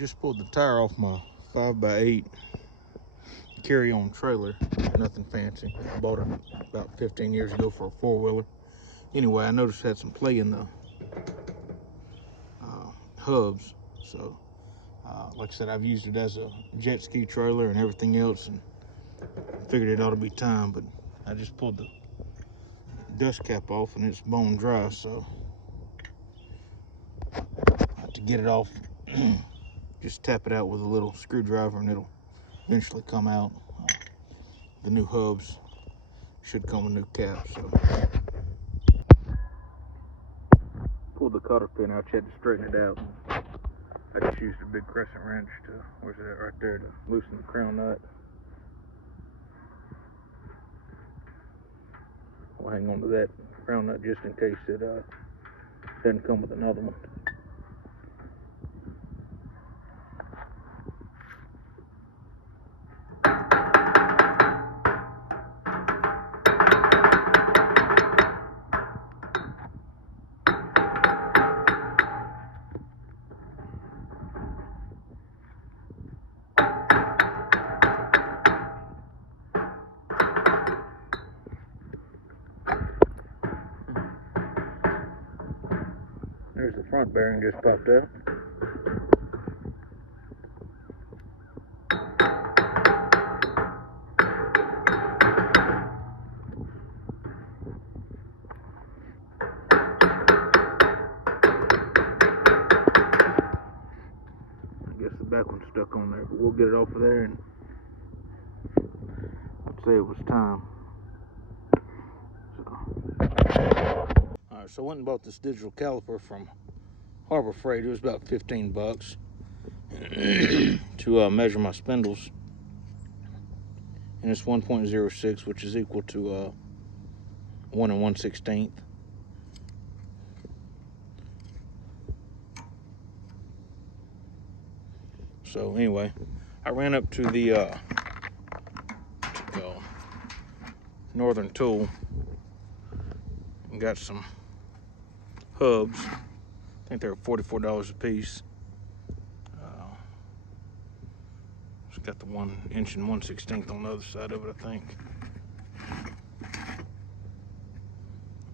Just pulled the tire off my 5x8 carry-on trailer. Nothing fancy. I bought it about 15 years ago for a four-wheeler. Anyway, I noticed it had some play in the hubs. So, like I said, I've used it as a jet ski trailer and everything else, and figured it ought to be time. But I just pulled the dust cap off, and it's bone dry. So, to get it off, just tap it out with a little screwdriver, and it'll eventually come out. The new hubs should come with new caps. So, pulled the cotter pin out. You had to straighten it out. I just used a big crescent wrench to, where's it at, right there, to loosen the crown nut. I'll hang on to that crown nut just in case it doesn't come with another one. There's the front bearing just popped out. I guess the back one's stuck on there, but we'll get it off of there and let's say it was time. Alright, so I went and bought this digital caliper from Harbor Freight. It was about 15 bucks to measure my spindles. And it's 1.06, which is equal to 1 1/16. So anyway, I ran up to the Northern Tool and got some hubs. I think they're $44 a piece. It's got the 1 inch and 1/16 on the other side of it, I think.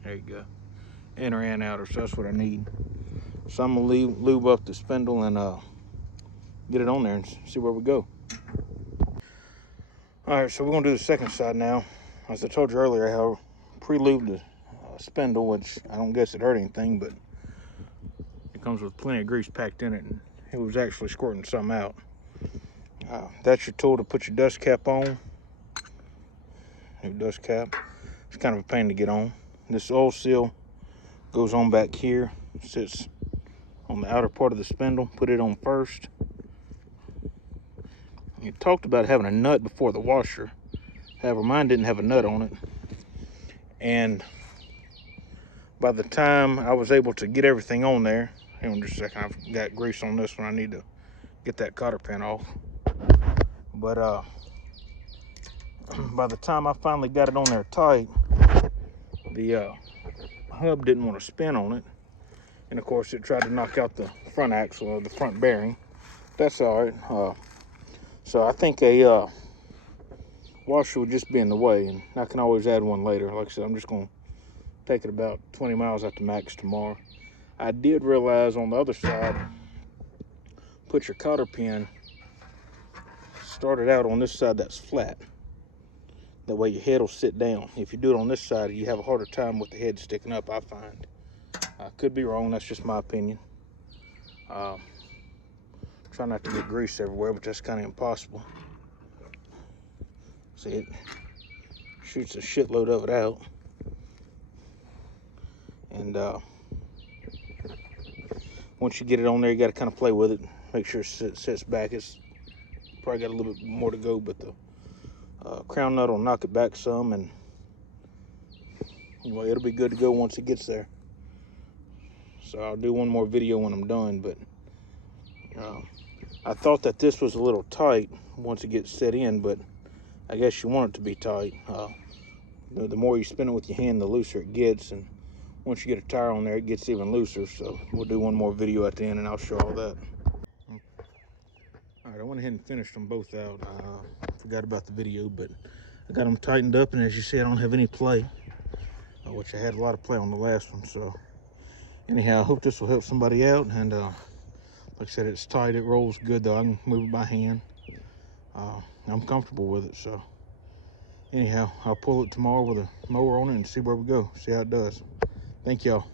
There you go. Inner and outer, so that's what I need. So I'm gonna lube up the spindle and get it on there and see where we go. All right, so we're gonna do the second side now. As I told you earlier, how pre-lubed the spindle, which I don't guess it hurt anything, but it comes with plenty of grease packed in it, and it was actually squirting some out. That's your tool to put your dust cap on. New dust cap. It's kind of a pain to get on. This oil seal goes on back here, sits on the outer part of the spindle. Put it on first. You talked about having a nut before the washer. However, mine didn't have a nut on it. And by the time I was able to get everything on there, hang on just a second, I've got grease on this one. I need to get that cotter pin off. But by the time I finally got it on there tight, the hub didn't want to spin on it. And of course, it tried to knock out the front axle or the front bearing. That's all right. So I think a washer would just be in the way, and I can always add one later. Like I said, I'm just going to take it about 20 miles out to max tomorrow. I did realize on the other side, put your cotter pin, start it out on this side that's flat. That way your head will sit down. If you do it on this side, you have a harder time with the head sticking up, I find. I could be wrong, that's just my opinion. Try not to get grease everywhere, but that's kind of impossible. See, it shoots a shitload of it out. And once you get it on there, you got to kind of play with it. Make sure it sits back. It's probably got a little bit more to go, but the crown nut will knock it back some, and anyway, it'll be good to go once it gets there. So I'll do one more video when I'm done, but I thought that this was a little tight once it gets set in, but I guess you want it to be tight. The more you spin it with your hand, the looser it gets, and once you get a tire on there, it gets even looser. So we'll do one more video at the end, and I'll show all that. went ahead and finished them both out. Forgot about the video, but I got them tightened up, and as you see, I don't have any play, which I had a lot of play on the last one. So anyhow, I hope this will help somebody out. And like I said, it's tight, it rolls good though. I can move it by hand. I'm comfortable with it. So anyhow, I'll pull it tomorrow with a mower on it and see where we go, see how it does. Thank y'all.